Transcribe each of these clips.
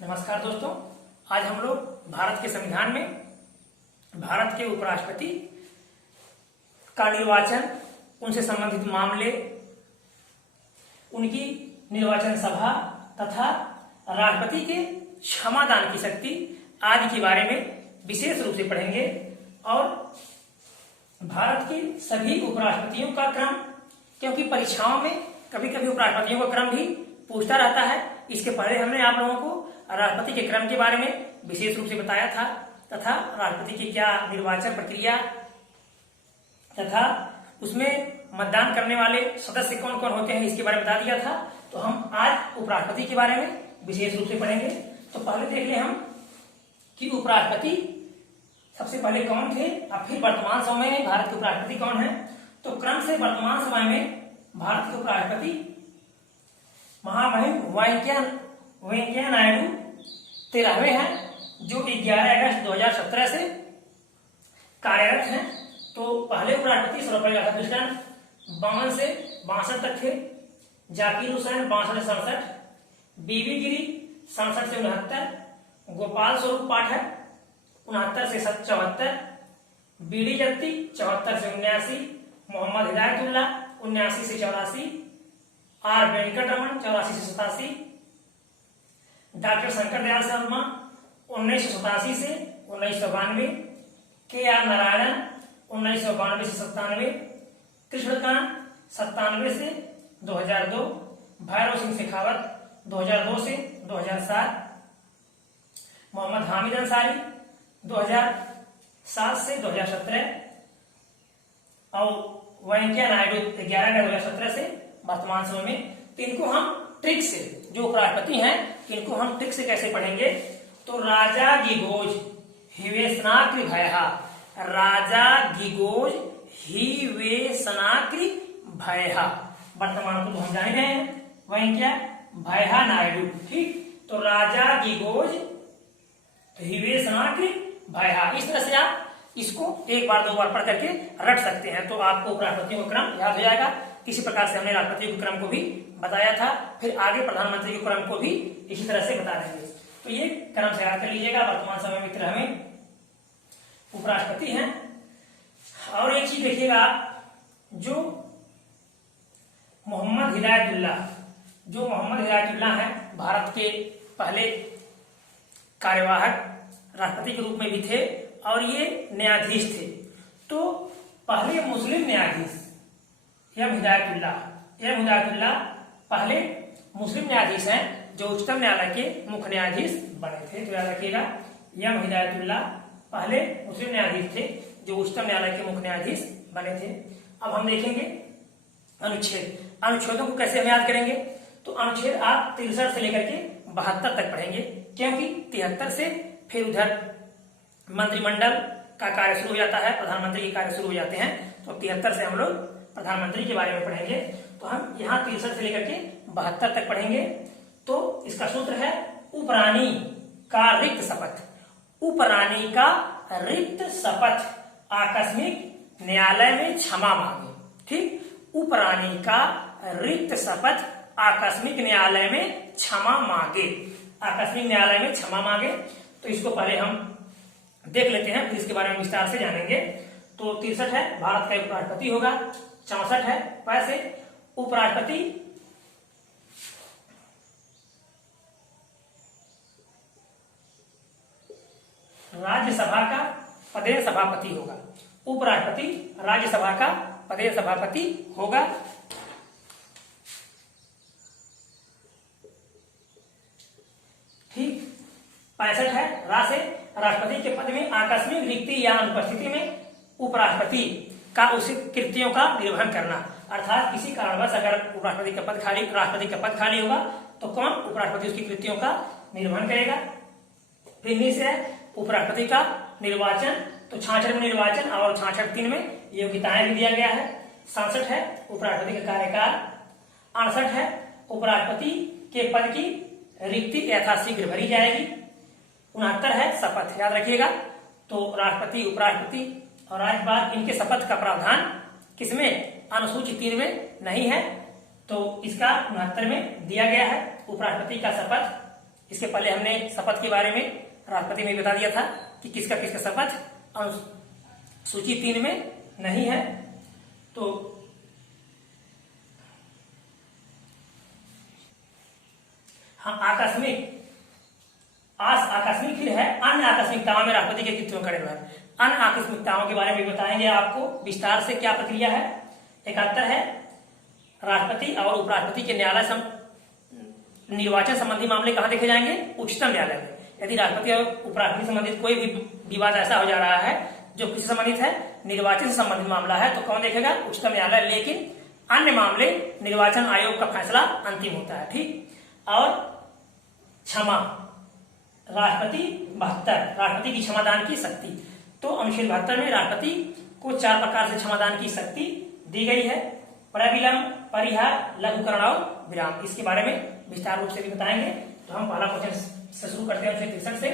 नमस्कार दोस्तों, आज हम लोग भारत के संविधान में भारत के उपराष्ट्रपति का निर्वाचन, उनसे संबंधित मामले, उनकी निर्वाचन सभा तथा राष्ट्रपति के क्षमादान की शक्ति आदि के बारे में विशेष रूप से पढ़ेंगे। और भारत के सभी उपराष्ट्रपतियों का क्रम, क्योंकि परीक्षाओं में कभी कभी उपराष्ट्रपतियों का क्रम भी पूछता रहता है, इसके पहले हमने आप लोगों को राष्ट्रपति के क्रम के बारे में विशेष रूप से बताया था तथा राष्ट्रपति की क्या निर्वाचन प्रक्रिया तथा उसमें मतदान करने वाले सदस्य कौन कौन होते हैं इसके बारे में बता दिया था। तो हम आज उपराष्ट्रपति के बारे में विशेष रूप से पढ़ेंगे। तो पहले देख ले हम कि उपराष्ट्रपति सबसे पहले कौन थे, अब फिर वर्तमान समय में भारत के उपराष्ट्रपति कौन है। तो क्रम से वर्तमान समय में भारत के उपराष्ट्रपति महामहिम वेंकैया नायडू 13वें हैं, जो 11 अगस्त 2017 से कार्यरत हैं। तो पहले उपराष्ट्रपति सर्वपल्ली राधाकृष्णन 52 से 62 तक थे, जाकिर हुसैन 62 से 67, बीबी गिरी 67 से 69, गोपाल स्वरूप पाठक 69 से 74, बीडी जत्ती 74 से 79, मोहम्मद हिदायतुल्ला 79 से 84, आर वेंकटरमन 84 से 87, डॉक्टर शंकर दयाल शर्मा 1987 से 1992, के आर नारायणन 1992 से 97, कृष्णकांत 97 से 2002, भैरव सिंह शेखावत 2002 से 2007, मोहम्मद हामिद अंसारी 2007 से 2017 और वेंकैया नायडू 11 अगस्त 2017 से वर्तमान समय में। तो इनको हम ट्रिक से, जो उपराष्ट्रपति हैं इनको हम ट्रिक से कैसे पढ़ेंगे। तो राजा गिगोज हिवेशनाक्रि भयहा, राजा गिगोज हिवेशनाक्रि भयहा, वर्तमान को तो हम जान रहे हैं वेंकैया भयहा नायडू, ठीक। तो राजा गिगोज हिवेशनाक्रि भयहा, इस तरह से आप इसको एक बार दो बार पढ़ करके रट सकते हैं, तो आपको उपराष्ट्रपतियों का क्रम याद हो जाएगा। इसी प्रकार से हमने राष्ट्रपति के क्रम को भी बताया था, फिर आगे प्रधानमंत्री के क्रम को भी इसी तरह से बता देंगे। तो ये क्रम से याद कर लीजिएगा। वर्तमान समय में 13वें उपराष्ट्रपति हैं। और एक चीज देखिएगा, जो मोहम्मद हिदायतुल्ला है, भारत के पहले कार्यवाहक राष्ट्रपति के रूप में भी थे और ये न्यायाधीश थे। तो पहले मुस्लिम न्यायाधीश एम हिदायतुल्ला पहले मुस्लिम न्यायाधीश हैं जो उच्चतम न्यायालय के मुख्य न्यायाधीश बने थे। तो याद रखिएगा, एम हिदायतुल्ला पहले मुस्लिम न्यायाधीश थे जो उच्चतम न्यायालय के मुख्य न्यायाधीश बने थे। अब हम देखेंगे अनुच्छेदों को कैसे हम याद करेंगे। तो अनुच्छेद आप 63 से लेकर के 72 तक पढ़ेंगे, क्योंकि 73 से फिर उधर मंत्रिमंडल का कार्य शुरू हो जाता है, प्रधानमंत्री के कार्य शुरू हो जाते हैं। तो 73 से हम लोग प्रधानमंत्री के बारे में पढ़ेंगे। तो हम यहाँ 63 से लेकर के 72 तक पढ़ेंगे। तो इसका सूत्र है उपरानी का रिक्त शपथ, उपरानी का रिक्त शपथ आकस्मिक न्यायालय में क्षमा मांगे, ठीक। उपरानी का रिक्त शपथ आकस्मिक न्यायालय में क्षमा मांगे, आकस्मिक न्यायालय में क्षमा मांगे। तो इसको पहले हम देख लेते हैं, फिर इसके बारे में विस्तार से जानेंगे। तो 63 है भारत का उपराष्ट्रपति होगा, 64 है वैसे उपराष्ट्रपति राज्यसभा का पदेन सभापति होगा, उपराष्ट्रपति राज्यसभा का पदेन सभापति होगा। ठीक। 65 है राष्ट्रपति के पद में आकस्मिक रिक्ति या अनुपस्थिति में उपराष्ट्रपति का उसी कृत्यों का निर्वहन करना, अर्थात किसी कारणवश अगर राष्ट्रपति का पद खाली होगा तो कौन उपराष्ट्रपति उसकी कृत्यों का निर्वहन करेगा। फिर नीचे है उपराष्ट्रपति का निर्वाचन, तो 66 में निर्वाचन और 66(3) में योग्यताएं भी दिया गया है। 67 है उपराष्ट्रपति का कार्यकाल, 68 है उपराष्ट्रपति के पद की रिक्ति यथाशीघ्र भरी जाएगी, 69 है शपथ, याद रखिएगा। तो राष्ट्रपति, उपराष्ट्रपति और राज्यपाल इनके शपथ का प्रावधान किसमें, अनुसूची 3 में नहीं है, तो इसका 69 में दिया गया है उपराष्ट्रपति का शपथ इसके पहले हमने शपथ के बारे में राष्ट्रपति में बता दिया था कि किसका किसका शपथ सूची 3 में नहीं है। तो हाँ, आकस्मिक फिर है अन्य आकस्मिकताओं में राष्ट्रपति के कृत्यों का निर्वहन। अन्य आकस्मिकताओं के बारे में बताएंगे आपको विस्तार से क्या प्रक्रिया है। 71 है राष्ट्रपति और उपराष्ट्रपति के न्यायालय निर्वाचन संबंधी मामले कहाँ देखे जाएंगे? उच्चतम न्यायालय में। यदि राष्ट्रपति और उपराष्ट्रपति संबंधित कोई भी विवाद ऐसा हो जा रहा है जो किससे संबंधित है? निर्वाचन से संबंधित मामला है, तो कौन देखेगा? उच्चतम न्यायालय। लेकिन अन्य मामले निर्वाचन आयोग का फैसला अंतिम होता है। ठीक। और क्षमा राष्ट्रपति 72 राष्ट्रपति की क्षमादान की शक्ति। तो अनुच्छेद 72 में राष्ट्रपति को 4 प्रकार से क्षमादान की शक्ति दी गई है। प्रविलंब, परिहार, लघुकरण और विराम। इसके बारे में विस्तार रूप से भी बताएंगे। तो हम पहला क्वेश्चन से शुरू करते हैं अनुच्छेद 63 से।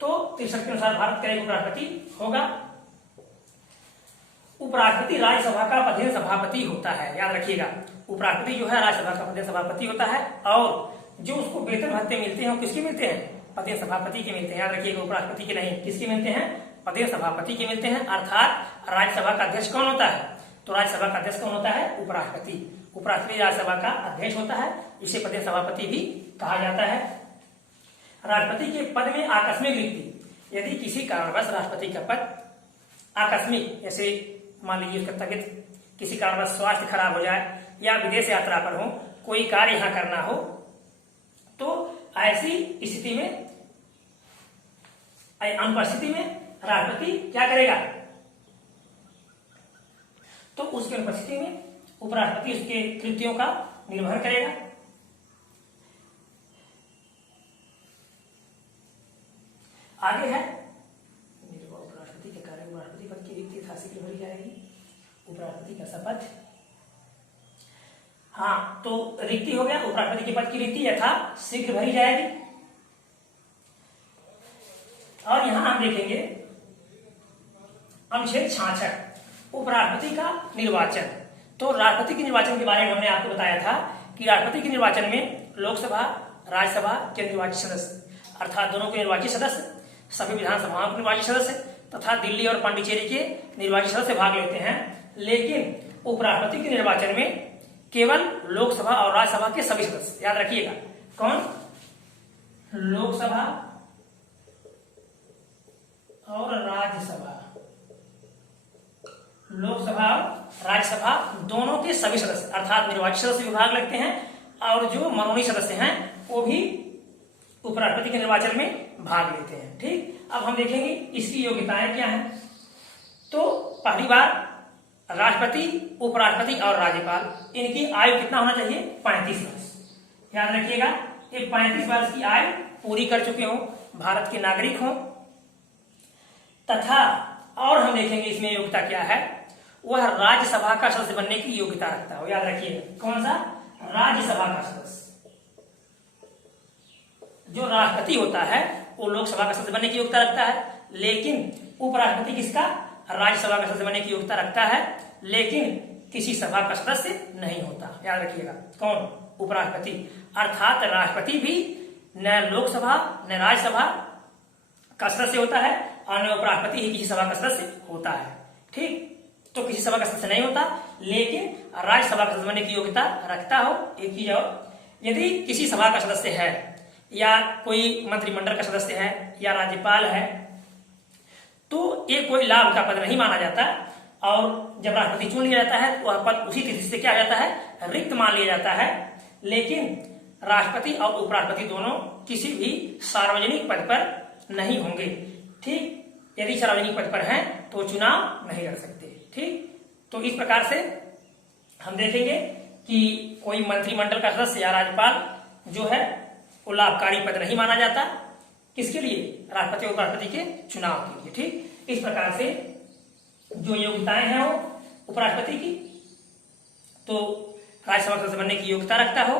तो 63 के अनुसार भारत का एक उपराष्ट्रपति होगा। उपराष्ट्रपति राज्यसभा का पदेन सभापति होता है। याद रखिएगा, उपराष्ट्रपति जो है राज्यसभा का पदेन सभापति होता है और जो उसको वेतन भत्ते मिलते हैं वो किसके मिलते हैं? पदेन सभापति के मिलते हैं। याद रखिएगा, उपराष्ट्रपति के नहीं। किसके मिलते हैं? पदेन सभापति के मिलते हैं। अर्थात राज्यसभा का अध्यक्ष कौन होता है? तो राज्यसभा का अध्यक्ष कौन होता है? उपराष्ट्रपति। उपराष्ट्रपति राज्यसभा का अध्यक्ष होता है, इसे पदेन सभापति भी कहा जाता है। राष्ट्रपति के पद में आकस्मिक रिक्ति। यदि किसी कारणवश राष्ट्रपति का पद आकस्मिक, जैसे मान लीजिए उसका तबियत किसी कारणवश स्वास्थ्य खराब हो जाए या विदेश यात्रा पर हो, कोई कार्य यहाँ करना हो, तो ऐसी स्थिति में अनुपस्थिति में राष्ट्रपति क्या करेगा? तो उसकी अनुपस्थिति में उपराष्ट्रपति उसके कृत्यों का निर्वहन करेगा। आगे है उपराष्ट्रपति के कार्य। उपराष्ट्रपति पद की रिक्ति शीघ्र भरी जाएगी। उपराष्ट्रपति का शपथ। हाँ, तो रिक्ति हो गया। उपराष्ट्रपति के पद की रिक्ति यथा शीघ्र भरी जाएगी। और यहां हम देखेंगे अनुच्छेद 66 उपराष्ट्रपति का निर्वाचन। तो राष्ट्रपति के निर्वाचन के बारे में हमने आपको बताया था कि राष्ट्रपति के निर्वाचन में लोकसभा, राज्यसभा के निर्वाचित सदस्य अर्थात दोनों के निर्वाचित सदस्य, सभी विधानसभाओं के निर्वाचित सदस्य तथा दिल्ली और पांडिचेरी के निर्वाचित सदस्य भाग लेते हैं। लेकिन उपराष्ट्रपति के निर्वाचन में केवल लोकसभा और राज्यसभा के सभी सदस्य। याद रखिएगा, कौन? लोकसभा और राज्यसभा। लोकसभा और राज्यसभा दोनों के सभी सदस्य अर्थात निर्वाचित सदस्य विभाग लगते हैं और जो मनोनीत सदस्य हैं वो भी उपराष्ट्रपति के निर्वाचन में भाग लेते हैं। ठीक। अब हम देखेंगे इसकी योग्यताएं क्या हैं। तो पहली बार राष्ट्रपति, उपराष्ट्रपति और राज्यपाल, इनकी आयु कितना होना चाहिए? 35 वर्ष। याद रखिएगा, ये 35 वर्ष की आयु पूरी कर चुके हो, भारत के नागरिक हो तथा और हम देखेंगे इसमें योग्यता क्या है, वह राज्यसभा का सदस्य बनने की योग्यता रखता हो। याद रखिएगा, कौन सा? राज्यसभा का सदस्य। जो राष्ट्रपति होता है वो लोकसभा का सदस्य बनने की योग्यता रखता है, लेकिन उपराष्ट्रपति किसका? राज्यसभा का सदस्य बनने की योग्यता रखता है, लेकिन किसी सभा का सदस्य नहीं होता। याद रखिएगा, कौन? उपराष्ट्रपति। अर्थात राष्ट्रपति भी न लोकसभा न राज्यसभा का सदस्य होता है और न उपराष्ट्रपति ही किसी सभा का सदस्य होता है। ठीक। तो किसी सभा का सदस्य नहीं होता, लेकिन राज्यसभा का सदस्य बनने की योग्यता रखता हो। एक चीज और, यदि किसी सभा का सदस्य है या कोई मंत्रिमंडल का सदस्य है या राज्यपाल है, तो ये कोई लाभ का पद नहीं माना जाता और जब राष्ट्रपति चुन लिया जाता है तो वह पद उसी तिथि से क्या हो जाता है? रिक्त मान लिया जाता है। लेकिन राष्ट्रपति और उपराष्ट्रपति दोनों किसी भी सार्वजनिक पद पर नहीं होंगे। ठीक। यदि सार्वजनिक पद पर हैं तो चुनाव नहीं लड़ सकते। ठीक। तो इस प्रकार से हम देखेंगे कि कोई मंत्रिमंडल का सदस्य या राज्यपाल जो है वो लाभकारी पद नहीं माना जाता। किसके लिए? राष्ट्रपति और उपराष्ट्रपति के चुनाव के लिए। ठीक। इस प्रकार से जो योग्यताएं हैं वो उपराष्ट्रपति की, तो राज्यसभा सदस्य बनने की योग्यता रखता हो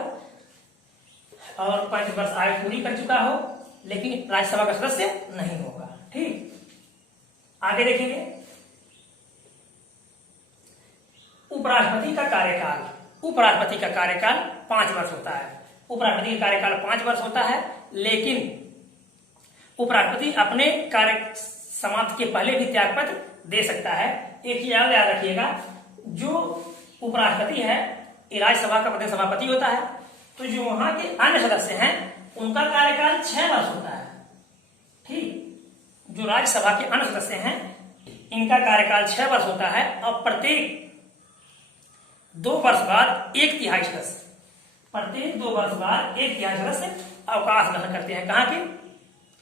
और 5 वर्ष आयु पूरी कर चुका हो, लेकिन राज्यसभा का सदस्य नहीं होगा। ठीक। आगे देखेंगे उपराष्ट्रपति का कार्यकाल। उपराष्ट्रपति का कार्यकाल 5 वर्ष होता है। उपराष्ट्रपति का कार्यकाल 5 वर्ष होता है, लेकिन उपराष्ट्रपति अपने कार्य समाप्ति के पहले भी त्यागपत्र दे सकता है। एक चीज याद रखिएगा, जो उपराष्ट्रपति है ये राज्यसभा का प्रदेश सभापति होता है, तो जो वहां के अन्य सदस्य हैं उनका कार्यकाल 6 वर्ष होता है। ठीक, जो राज्यसभा के अन्य सदस्य हैं इनका कार्यकाल 6 वर्ष होता है और प्रत्येक 2 वर्ष बाद 1/3 सदस्य, प्रत्येक 2 वर्ष बाद 1/3 सदस्य अवकाश ग्रहण करते हैं। कहाँ के?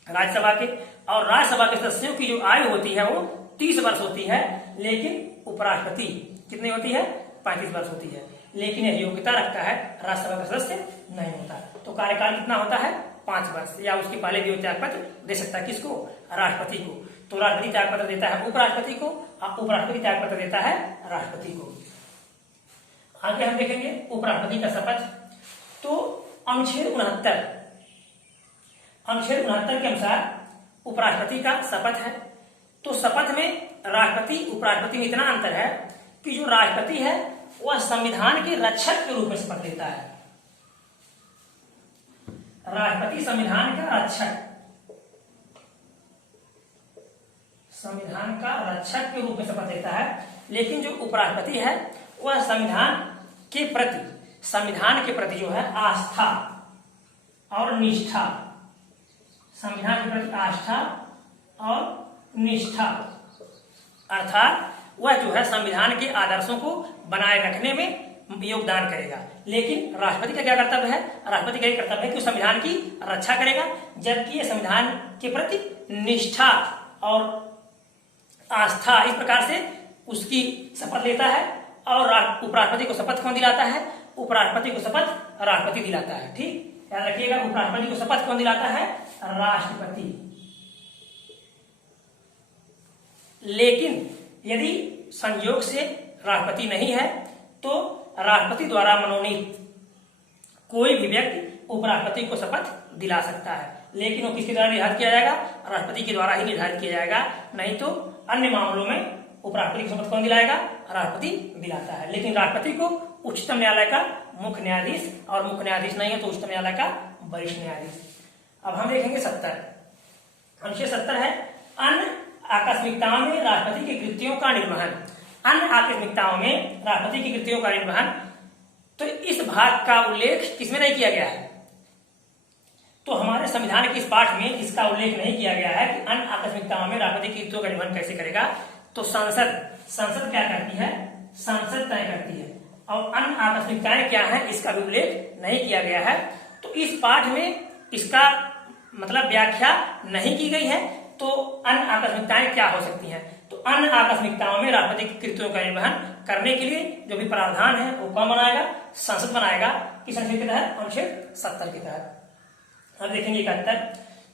राज्यसभा के। और राज्यसभा के सदस्यों की जो आयु होती है वो 30 वर्ष होती है, लेकिन उपराष्ट्रपति कितनी होती है? 35 वर्ष होती है। लेकिन यह योग्यता रखता है, राज्यसभा का सदस्य नहीं होता। तो कार्यकाल कितना होता है? 5 वर्ष, या उसके पहले भी त्यागपत्र दे सकता है। किसको? राष्ट्रपति को। तो राष्ट्रपति त्यागपत्र देता है उपराष्ट्रपति को और उपराष्ट्रपति त्यागपत्र देता है राष्ट्रपति को। आगे हम देखेंगे उपराष्ट्रपति का शपथ। तो अनुच्छेद 69 के अनुसार उपराष्ट्रपति का शपथ है। तो शपथ में राष्ट्रपति उपराष्ट्रपति में इतना अंतर है कि जो राष्ट्रपति है वह संविधान के रक्षक के रूप में शपथ लेता है। राष्ट्रपति संविधान का रक्षक, संविधान का रक्षक के रूप में शपथ लेता है, लेकिन जो उपराष्ट्रपति है वह संविधान के प्रति जो है आस्था और निष्ठा, संविधान के प्रति आस्था और निष्ठा, अर्थात वह जो है संविधान के आदर्शों को बनाए रखने में योगदान करेगा। लेकिन राष्ट्रपति का क्या कर्तव्य है? राष्ट्रपति का यह कर्तव्य है कि संविधान की रक्षा करेगा, जबकि ये संविधान के प्रति निष्ठा और आस्था इस प्रकार से उसकी शपथ लेता है। और उपराष्ट्रपति को शपथ कौन दिलाता है? उपराष्ट्रपति को शपथ राष्ट्रपति दिलाता है। ठीक, याद रखिएगा, उपराष्ट्रपति को शपथ कौन दिलाता है? राष्ट्रपति। लेकिन यदि संयोग से राष्ट्रपति नहीं है तो राष्ट्रपति द्वारा मनोनीत कोई भी व्यक्ति उपराष्ट्रपति को शपथ दिला सकता है। लेकिन वो किसके द्वारा निर्धारित किया जाएगा? राष्ट्रपति के द्वारा ही निर्धारित किया जाएगा। नहीं तो अन्य मामलों में उपराष्ट्रपति की शपथ कौन दिलाएगा? राष्ट्रपति दिलाता है। लेकिन राष्ट्रपति को उच्चतम न्यायालय का मुख्य न्यायाधीश, और मुख्य न्यायाधीश नहीं है तो उच्चतम न्यायालय का वरिष्ठ न्यायाधीश। अब हम देखेंगे 70। अनुच्छेद 70 है अन्य आकस्मिकताओं में राष्ट्रपति के कृत्यों का निर्वहन। अन्य आकस्मिकताओं में राष्ट्रपति की कृत्यों का निर्वहन, तो इस भाग का उल्लेख किसमें नहीं किया गया है? तो हमारे संविधान के इस पाठ में इसका उल्लेख नहीं किया गया है कि अन्य आकस्मिकताओं में राष्ट्रपति की कृत्यों का निर्वहन कैसे करेगा। तो संसद क्या करती है? संसद तय करती है। और अन्य आकस्मिकताएं क्या है इसका भी उल्लेख नहीं किया गया है। तो इस पाठ में इसका मतलब व्याख्या नहीं की गई है। तो अन्य आकस्मिकताएं क्या हो सकती हैं? तो अन्य आकस्मिकताओं में राष्ट्रपति की कृत्यों का निर्वहन करने के लिए जो भी प्रावधान है वो कौन बनाएगा? संसद बनाएगा। किस अनुच्छेद के तहत? अनुच्छेद 70 के तहत। अब देखेंगे 71।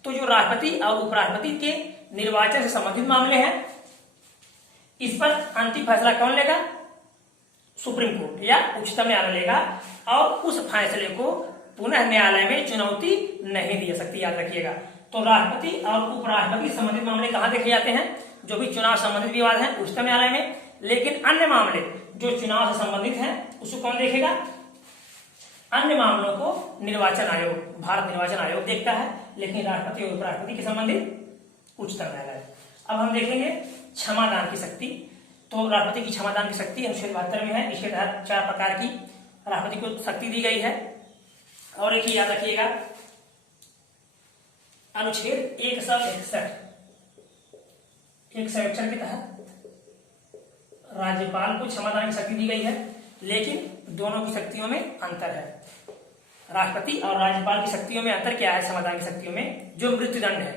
तो जो राष्ट्रपति और उपराष्ट्रपति के निर्वाचन से संबंधित मामले हैं, इस पर अंतिम फैसला कौन लेगा? सुप्रीम कोर्ट या उच्चतम न्यायालय लेगा। और उस फैसले को पुनः न्यायालय में चुनौती नहीं दी जा सकती, याद रखिएगा। तो राष्ट्रपति और उपराष्ट्रपति संबंधित मामले कहाँ देखे जाते हैं? जो भी चुनाव संबंधित विवाद है उच्चतम न्यायालय में। लेकिन अन्य मामले जो चुनाव से संबंधित हैं उसको कौन देखेगा? अन्य मामलों को निर्वाचन आयोग, भारत निर्वाचन आयोग देखता है। लेकिन राष्ट्रपति और उपराष्ट्रपति के संबंधित उच्चतम न्यायालय। अब हम देखेंगे क्षमादान की शक्ति। तो राष्ट्रपति की क्षमादान की शक्ति अनुच्छेद 72 में है। इसके तहत 4 प्रकार की राष्ट्रपति को शक्ति दी गई है। और एक ही याद रखिएगा, अनुच्छेद 161 के तहत राज्यपाल को क्षमादान की शक्ति दी गई है। लेकिन दोनों की शक्तियों में अंतर है। राष्ट्रपति और राज्यपाल की शक्तियों में अंतर क्या है? क्षमादान की शक्तियों में जो मृत्युदंड है,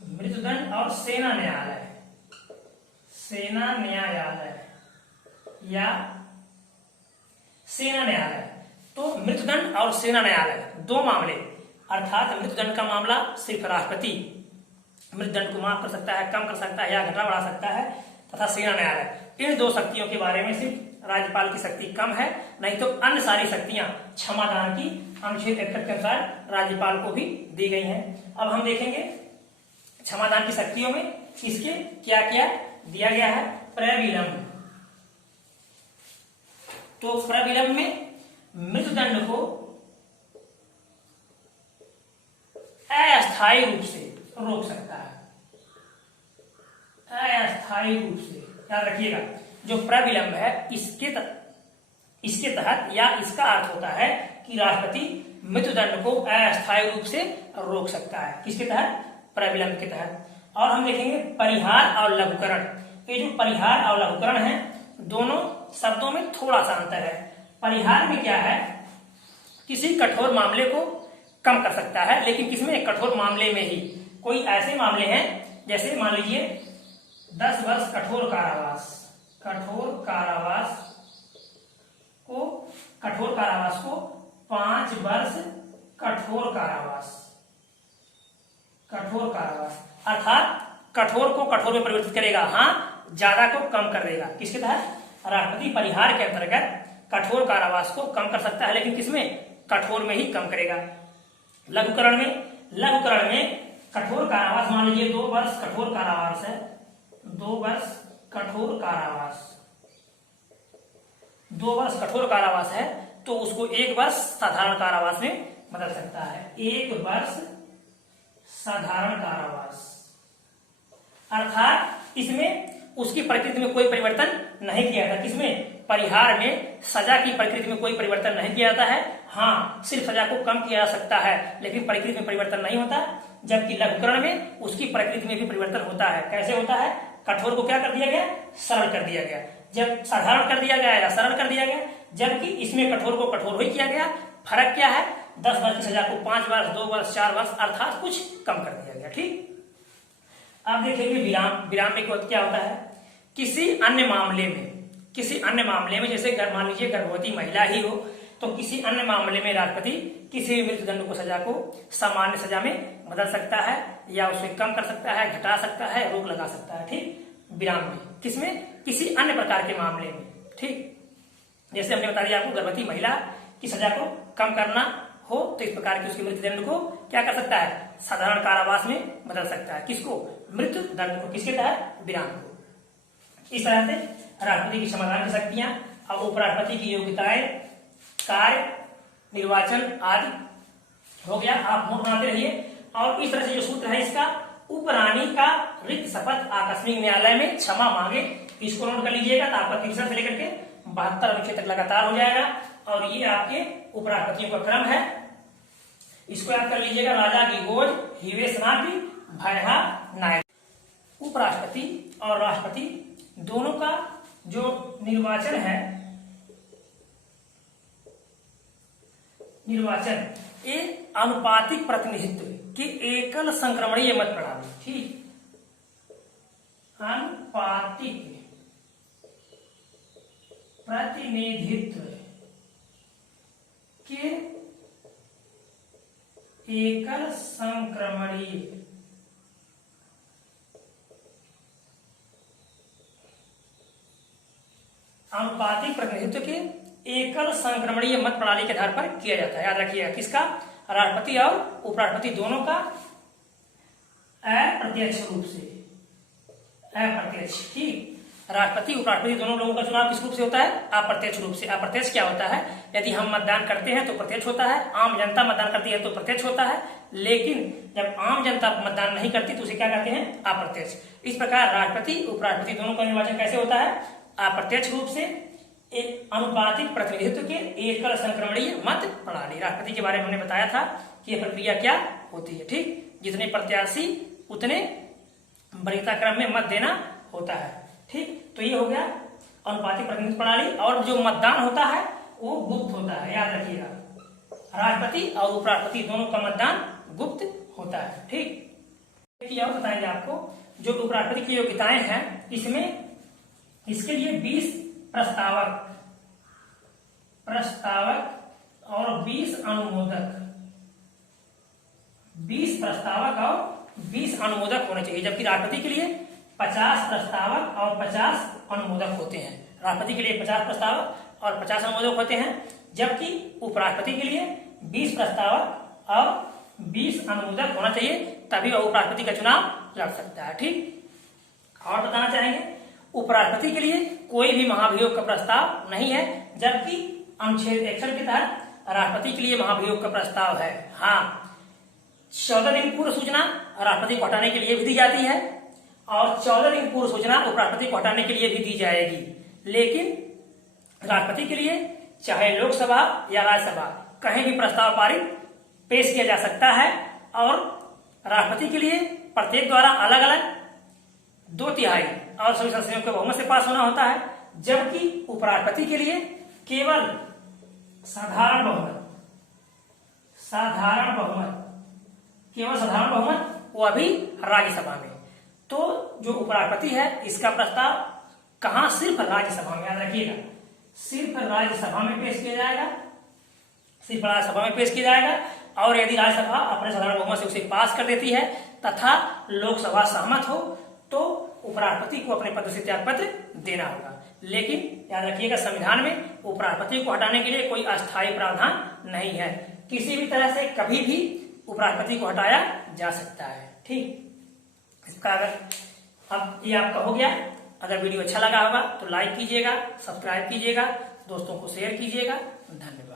मृत्युदंड और सेना न्यायालय। तो मृत्युदंड और सेना न्यायालय 2 मामले, अर्थात मृत्युदंड का मामला सिर्फ राष्ट्रपति मृत्युदंड को माफ कर सकता है, कम कर सकता है या घटा बढ़ा सकता है, तथा सेना न्यायालय इन 2 शक्तियों के बारे में सिर्फ राज्यपाल की शक्ति कम है। नहीं तो अन्य सारी शक्तियां क्षमादान की अनुच्छेद 71 के अनुसार राज्यपाल को भी दी गई हैं। अब हम देखेंगे क्षमादान की शक्तियों में किसके क्या क्या दिया गया है प्रविलंब। तो प्रविलंब में मृत्युदंड को अस्थायी रूप से रोक सकता है, अस्थायी रूप से। याद रखिएगा, जो प्रविलंब है इसके तहत या इसका अर्थ होता है कि राष्ट्रपति मृत्युदंड को अस्थायी रूप से रोक सकता है। किसके तहत? प्रविलंब के तहत। और हम देखेंगे परिहार और लघुकरण। ये जो परिहार और लघुकरण है, दोनों शब्दों में थोड़ा सा अंतर है। परिहार में क्या है, किसी कठोर मामले को कम कर सकता है, लेकिन किसमें? कठोर मामले में ही। कोई ऐसे मामले हैं जैसे मान लीजिए 10 वर्ष कठोर कारावास को 5 वर्ष कठोर कारावास, अर्थात कठोर को कठोर में परिवर्तित करेगा, हाँ, ज्यादा को कम कर देगा। किसके तहत? राष्ट्रपति परिहार के अंतर्गत कठोर कारावास को कम कर सकता है, लेकिन किसमें? कठोर में ही कम करेगा। लघुकरण में कठोर कारावास, मान लीजिए 2 वर्ष कठोर कारावास है, 2 वर्ष कठोर कारावास है, तो उसको 1 वर्ष साधारण कारावास में बदल सकता है। 1 वर्ष साधारण कारावास, अर्थात इसमें उसकी प्रकृति में कोई परिवर्तन नहीं किया था। किसमें? परिहार में सजा की प्रकृति में कोई परिवर्तन नहीं किया जाता है, हाँ, सिर्फ सजा को कम किया जा सकता है, लेकिन प्रकृति में परिवर्तन नहीं होता। जबकि लघुकरण में उसकी प्रकृति में भी परिवर्तन होता है। कैसे होता है? कठोर को क्या कर दिया गया? सरल कर दिया गया। जब साधारण कर दिया गया या सरल कर दिया गया, जबकि इसमें कठोर को कठोर ही किया गया। फर्क क्या है? 10 वर्ष की सजा को 5 वर्ष, 2 वर्ष, 4 वर्ष, अर्थात कुछ कम कर दिया गया। ठीक, अब देखेंगे विराम में क्या होता है। किसी अन्य मामले में जैसे मान लीजिए गर्भवती महिला ही हो, तो किसी अन्य मामले में राष्ट्रपति किसी भी मृत्युदंड को सजा को सामान्य सजा में बदल सकता है, या उसे कम कर सकता है, घटा सकता है, रोक लगा सकता है। ठीक, विराम में। किसमें? किसी अन्य प्रकार के मामले में। ठीक, जैसे हमने बता दिया आपको, गर्भवती महिला की सजा को कम करना हो तो इस प्रकार की उसके मृत्युदंड को क्या कर सकता है? साधारण कारावास में बदल सकता है। किसको? मृत्युदंड को। किसके तहत? विराम को। इस तरह से राष्ट्रपति की समाधान की शक्तियां और उपराष्ट्रपति की योग्यताएं, कार्य, निर्वाचन आदि हो गया। आप नोट बनाते रहिए। और इस तरह से जो सूत्र है इसका, उपरानी का रिक्त शपथ आकस्मिक न्यायालय में क्षमा मांगे, इसको नोट कर लीजिएगा। तो आपका 30 से लेकर के 72 अनुच्छेद तक लगातार हो जाएगा। और ये आपके उपराष्ट्रपतियों का क्रम है, इसको याद कर लीजिएगा। राजा की गोज, हिवेशनाथी, भयहा, नायक। उपराष्ट्रपति और राष्ट्रपति दोनों का जो निर्वाचन है, ये अनुपातिक प्रतिनिधित्व की एकल संक्रमणीय मत प्रणाली। ठीक, अनुपातिक प्रतिनिधित्व के एकल संक्रमणीय अनुपातिक प्रतिनिधित्व के एकल संक्रमणीय मत प्रणाली के आधार पर किया जाता है। याद रखिएगा, किसका? राष्ट्रपति और उपराष्ट्रपति दोनों का अप्रत्यक्ष रूप से, अप्रत्यक्ष। ठीक, राष्ट्रपति उपराष्ट्रपति दोनों लोगों का चुनाव किस रूप से होता है? अप्रत्यक्ष रूप से। अप्रत्यक्ष क्या होता है? यदि हम मतदान करते हैं तो प्रत्यक्ष होता है, आम जनता मतदान करती है तो प्रत्यक्ष होता है, लेकिन जब आम जनता मतदान नहीं करती तो उसे क्या कहते हैं? अप्रत्यक्ष। इस प्रकार राष्ट्रपति उपराष्ट्रपति दोनों का निर्वाचन कैसे होता है? अप्रत्यक्ष रूप से, एक अनुपातिक प्रतिनिधित्व के एकल संक्रमणीय मत प्रणाली। राष्ट्रपति के बारे में हमने बताया था कि यह प्रक्रिया क्या होती है। ठीक, जितने प्रत्याशी उतने वरीयता क्रम में मत देना होता है। ठीक, तो ये हो गया अनुपातिक प्रतिनिधित्व प्रणाली। और जो मतदान होता है वो गुप्त होता है, याद रखिएगा। राष्ट्रपति और उपराष्ट्रपति दोनों का मतदान गुप्त होता है। ठीक, और बताएंगे आपको जो उपराष्ट्रपति की योग्यताएं हैं, इसमें इसके लिए 20 प्रस्तावक और 20 अनुमोदक, 20 प्रस्तावक और 20 अनुमोदक होने चाहिए। जबकि राष्ट्रपति के लिए 50 प्रस्तावक और 50 अनुमोदक होते हैं। राष्ट्रपति के लिए 50 प्रस्तावक और 50 अनुमोदक होते हैं, जबकि उपराष्ट्रपति के लिए 20 प्रस्तावक और 20 अनुमोदक होना चाहिए, तभी वह उपराष्ट्रपति का चुनाव लड़ सकता है। ठीक, और बताना चाहेंगे उपराष्ट्रपति के लिए कोई भी महाभियोग का प्रस्ताव नहीं है, जबकि अनुच्छेद 61 के तहत राष्ट्रपति के लिए महाभियोग का प्रस्ताव है। हाँ, 14 दिन पूर्व सूचना राष्ट्रपति को हटाने के लिए भी दी जाती है और 14 दिन पूर्व सूचना उपराष्ट्रपति को हटाने के लिए भी दी जाएगी। लेकिन राष्ट्रपति के लिए चाहे लोकसभा या राज्यसभा कहीं भी प्रस्ताव पारित पेश किया जा सकता है और राष्ट्रपति के लिए प्रत्येक द्वारा अलग अलग 2/3 और सभी सदस्यों के बहुमत से पास होना होता है, जबकि उपराष्ट्रपति के लिए केवल साधारण बहुमत केवल साधारण बहुमत, वो अभी राज्यसभा में। तो जो उपराष्ट्रपति है इसका प्रस्ताव कहां, सिर्फ राज्यसभा में, याद रखिएगा, सिर्फ राज्यसभा में पेश किया जाएगा, सिर्फ राज्यसभा में पेश किया जाएगा। और यदि राज्यसभा अपने साधारण बहुमत से उसे पास कर देती है तथा लोकसभा सहमत हो तो उपराष्ट्रपति को अपने पद से त्याग पत्र देना होगा। लेकिन याद रखिएगा, संविधान में उपराष्ट्रपति को हटाने के लिए कोई अस्थायी प्रावधान नहीं है, किसी भी तरह से कभी भी उपराष्ट्रपति को हटाया जा सकता है। ठीक, इसका अगर अब ये आपका हो गया। अगर वीडियो अच्छा लगा होगा तो लाइक कीजिएगा, सब्सक्राइब कीजिएगा, दोस्तों को शेयर कीजिएगा। धन्यवाद।